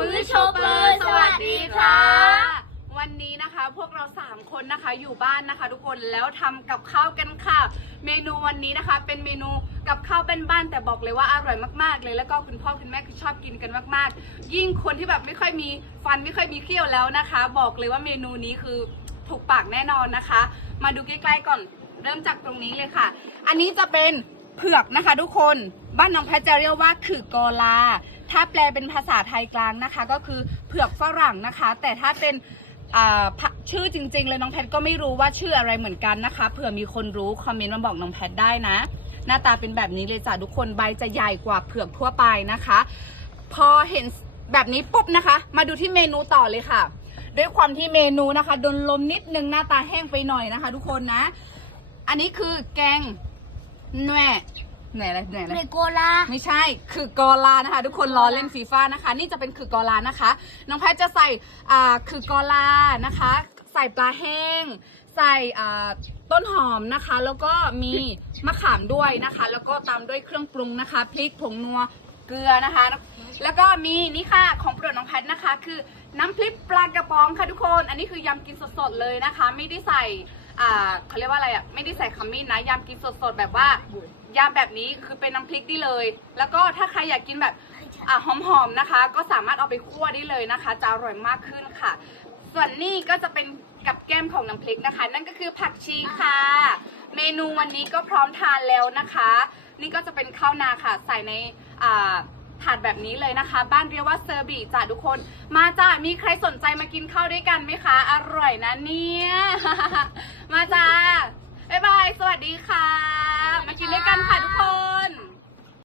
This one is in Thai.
มื้อโชเปอร์สวัสดีค่ะ วันนี้นะคะพวกเรา 3 คนนะคะอยู่บ้านนะคะ ทุกคนแล้วทำกับข้าวกันค่ะ เมนูวันนี้นะคะ เป็นเมนูกับข้าวบ้านๆแต่บอกเลยว่าอร่อยมากๆ เลยแล้วก็คุณพ่อคุณแม่คือชอบกินกันมาก ๆ ยิ่งคนที่แบบไม่ค่อยมีฟันไม่ค่อยมีเขี้ยวแล้วนะคะ บอกเลยว่าเมนูนี้คือถูกปากแน่นอนนะคะ มาดูใกล้ๆก่อนเริ่มจากตรงนี้เลยค่ะ อันนี้จะเป็น เผือกนะคะทุกคนบ้านน้องแพทจะเรียกว่าคือกอลา ถ้าแปลเป็นภาษาไทยกลางนะคะ ก็คือเผือกฝรั่งนะคะ แต่ถ้าเป็นชื่อจริง ๆ เลยน้องแพทก็ไม่รู้ว่าชื่ออะไรเหมือนกันนะคะเผื่อมีคนรู้คอมเมนต์มาบอกน้องแพทได้นะ หน้าตาเป็นแบบนี้เลยจ้ะทุกคนใบจะใหญ่กว่าเผือกทั่วไปนะคะ พอเห็นแบบนี้ปุ๊บนะคะ มาดูที่เมนูต่อเลยค่ะ ด้วยความที่เมนูนะคะโดนลมนิดนึงหน้าตาแห้งไปหน่อยนะคะ ทุกคนนะ อันนี้คือแกง แหน่แหน่อะไรแหน่อะไรเมโกลา ไม่ใช่ คือกอลานะคะ ทุกคนรอเล่นฟีฟ่านะคะ นี่จะเป็นคือกอลานะคะ น้องแพทจะใส่อ่าคือกอลานะคะ ใส่ปลาแห้ง ใส่อ่าต้นหอมนะคะ แล้วก็มีมะขามด้วยนะคะ แล้วก็ตามด้วยเครื่องปรุงนะคะพริกผงนัวเกลือนะคะ แล้วก็มีนี่ค่ะของโปรดน้องแพทนะคะ คือน้ำพริกปลากระป๋องค่ะทุกคน อันนี้คือยำกินสดๆเลยนะคะ ไม่ได้ใส่ อ่าเขาเรียกว่าอะไรอะไม่ได้ใส่ขมิ้นนะยำกินสดๆแบบว่ายำแบบนี้คือเป็นน้ำพริกได้เลย แล้วก็ถ้าใครอยากกินแบบอะหอมๆนะคะ ก็สามารถเอาไปคั่วได้เลยนะคะ จะอร่อยมากขึ้นค่ะ ส่วนนี่ก็จะเป็นกับแก้มของน้ำพริกนะคะ นั่นก็คือผักชีค่ะ เมนูวันนี้ก็พร้อมทานแล้วนะคะ นี่ก็จะเป็นข้าวนาค่ะ ใส่ในอ่า ถาดแบบนี้เลยนะคะ บ้านเรียกว่าเซอร์บีจ้ะทุกคน มาจ้ะมีใครสนใจมากินข้าวด้วยกันไหมคะ อร่อยนะเนี่ย มาจ้าบ๊ายบาย สวัสดีค่ะ มากินด้วยกันค่ะทุกคน